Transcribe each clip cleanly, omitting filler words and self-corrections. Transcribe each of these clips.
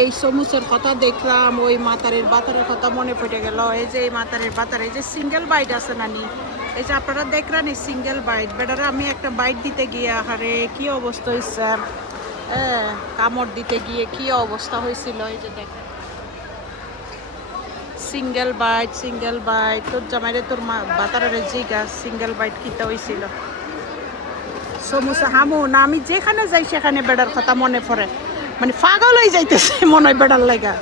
এই সমুসের কথা দেখলাম, ওই মাতারের বাতারের কথা মনে পড়ে গেল। এই যে এই মাতারের বাতার, এই যে সিঙ্গেল বাইট আছে নানি, এই যে আপনারা দেখলেন এই সিঙ্গেল বাইট, বেটারা আমি একটা বাইট দিতে গিয়ে আরে কি অবস্থা হয়েছে, কামড় দিতে গিয়ে কি অবস্থা হয়েছিল। এই যে দেখেন সিঙ্গেল বাইট তোর জামাইরে তোর বাতারের জিগা সিঙ্গেল বাইট কিতা হয়েছিল। সমুসা হামু না, আমি যেখানে যাই সেখানে বেড়ার কথা মনে পড়ে, মানে পাগল হয়ে যাইতেছে মনে হয় বেড়ার লাগা।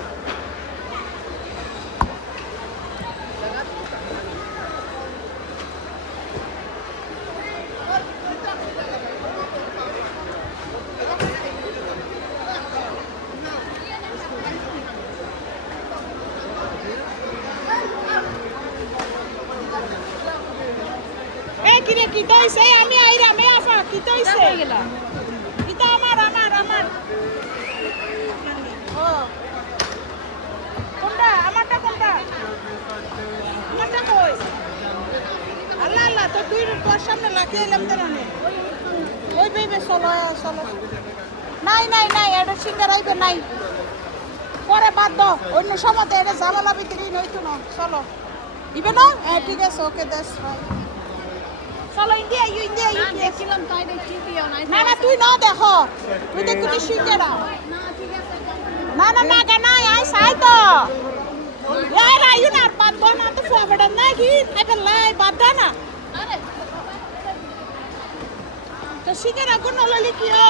কিরে কি দইছে, আমি আইরা মে আফা কি দইছে এটা আমার ও কোনটা আমারটা কোনটা কই আল্লাহ আল্লাহ তো দুই তোর সামনে লাগাই এলাম তো না ওই বেবে চলো নাই এটা সিঙ্গার আইবে নাই, পরে বাদ দাও অন্য সময় এটা ঝামেলা ভিতরে নইতো না। চলো দিবে না, হ্যাঁ ঠিক আছে, ওকে দ্যাটস ফাইন। চলো ইন্ডিয়া দেখছিলাম তাই দেখছি না তুই না দেখো, তুই দেখি শিখে না না আই সাই তো यार आयु ना बात बना तो फॉरवर्ड ना कि अगर लाई बात ना तो शिकर अगुन वाला लिखियो